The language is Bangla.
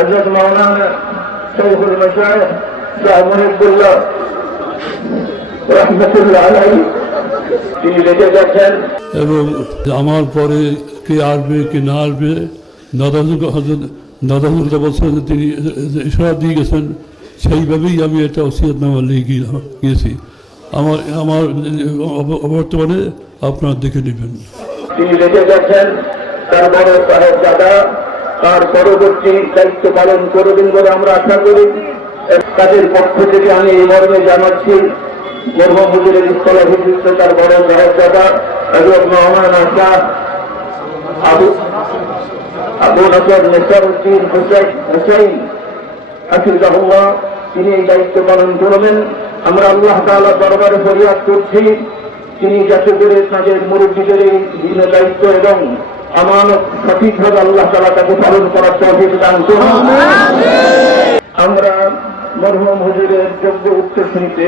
হজরত মৌলানা শৈখুল মশায় শাহ মহিবুল্লাহ রহমতুল্লাহ আলাই তিনি রেখে গেছেন। এবং আমার পরে কে আসবে কে না আসবে হজরত বলছেন যে তিনি ইশারা দিয়ে গেছেন সেইভাবেই আমি একটা ওসিয়তনামা লিখে গিয়ে- গিয়েছি। আমার আমার বর্তমানে আপনারা দেখে নেবেন। তিনি রেখে গেছেন তার বড় সাহেব দাদা তার পরবর্তী দায়িত্ব পালন করবেন বলে আমরা আশা করি। তাদের পক্ষ থেকে আমি এই মর্মে জানাচ্ছি মরহম হুজুরের স্থলাভিষিক্ত তার বড় দাদা হজরত মহামান শাহ আবু আবু নসর নেসার উদ্দিন হুসাইন হুসাইন হাফিজাহুল্লাহ, তিনি এই দায়িত্ব পালন করবেন। আমরা আল্লাহ তাআলা দরবারে ফরিয়াদ করছি, তিনি যাতে করে তাদের মুরব্বীদের এই বিভিন্ন দায়িত্ব এবং আমানত সঠিকভাবে আল্লাহ তালা তাকে পালন করার তৌফিক দান করুন। আমরা মরহুম হুজুরের যোগ্য উত্তর শুনতে